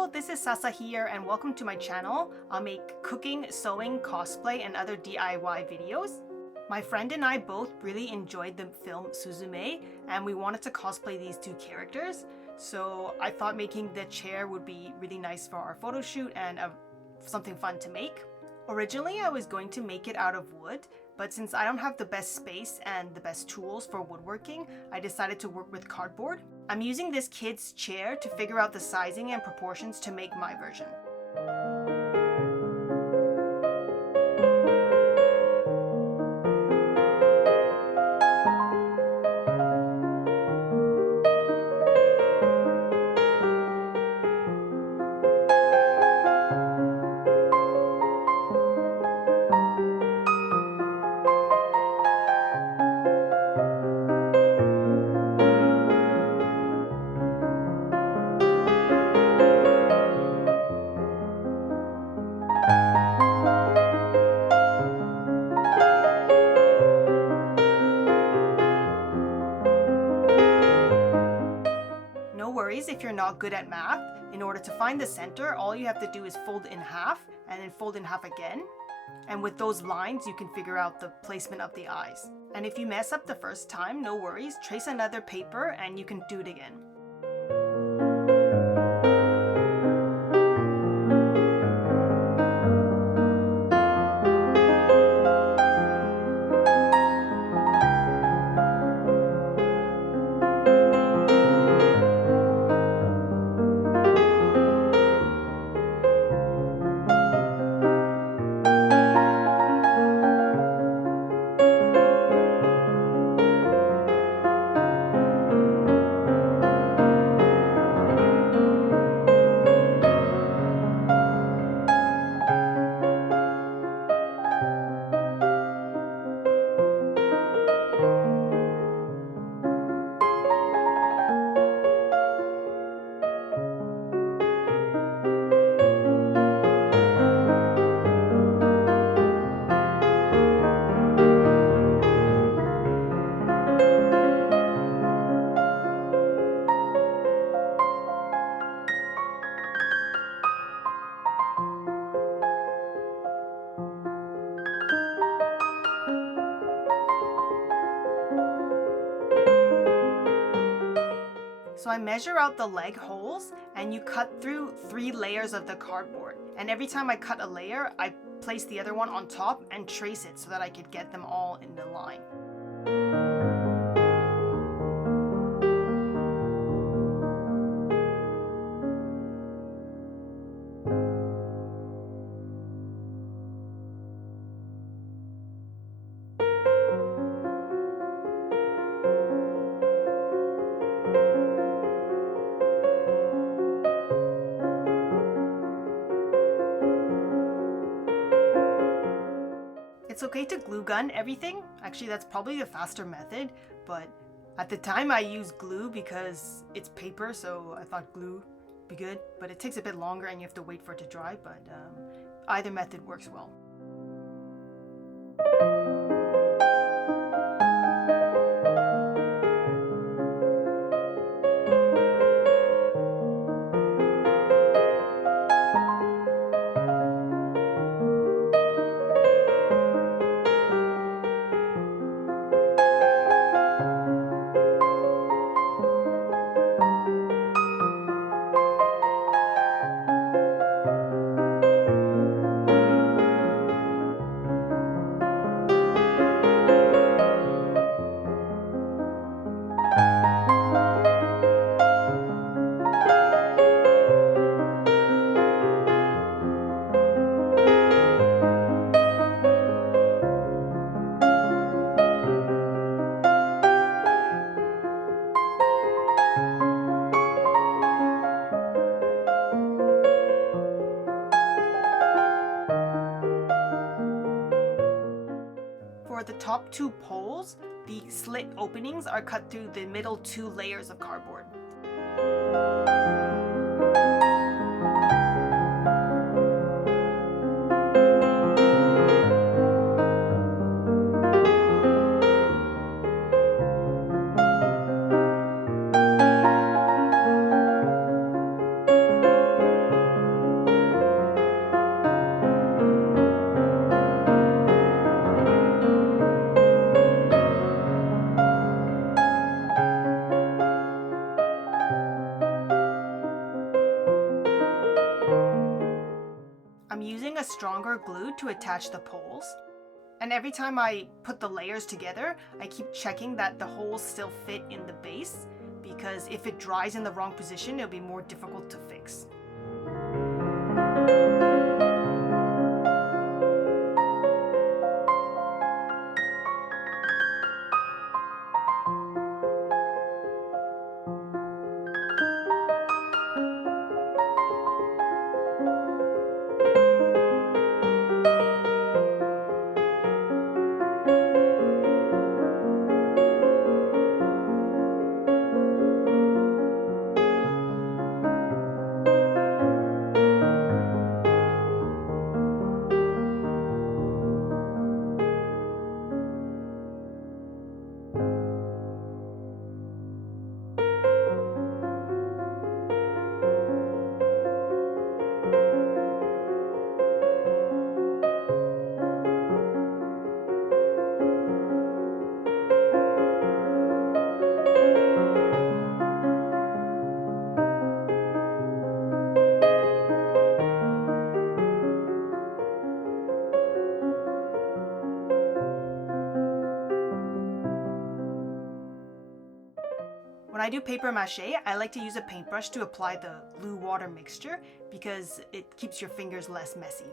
Hello, this is Sasa here and welcome to my channel. I'll make cooking, sewing, cosplay, and other DIY videos. My friend and I both really enjoyed the film Suzume and we wanted to cosplay these two characters. So I thought making the chair would be really nice for our photo shoot and something fun to make. Originally I was going to make it out of wood, but since I don't have the best space and the best tools for woodworking, I decided to work with cardboard. I'm using this kid's chair to figure out the sizing and proportions to make my version. No worries if you're not good at math. In order to find the center, all you have to do is fold in half and then fold in half again. And with those lines, you can figure out the placement of the eyes. And if you mess up the first time, no worries. Trace another paper and you can do it again. So I measure out the leg holes and you cut through 3 layers of the cardboard. And every time I cut a layer, I place the other one on top and trace it so that I could get them all in the line. It's okay to glue gun everything. Actually, that's probably the faster method, but at the time I used glue because it's paper, so I thought glue would be good, but it takes a bit longer and you have to wait for it to dry, but either method works well. For the top 2 poles, the slit openings are cut through the middle 2 layers of cardboard. I'm using a stronger glue to attach the poles. And every time I put the layers together, I keep checking that the holes still fit in the base, because if it dries in the wrong position, it'll be more difficult to fix. When I do paper mache, I like to use a paintbrush to apply the glue water mixture because it keeps your fingers less messy.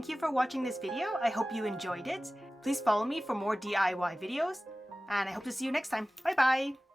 Thank you for watching this video. I hope you enjoyed it. Please follow me for more DIY videos, and I hope to see you next time. Bye bye!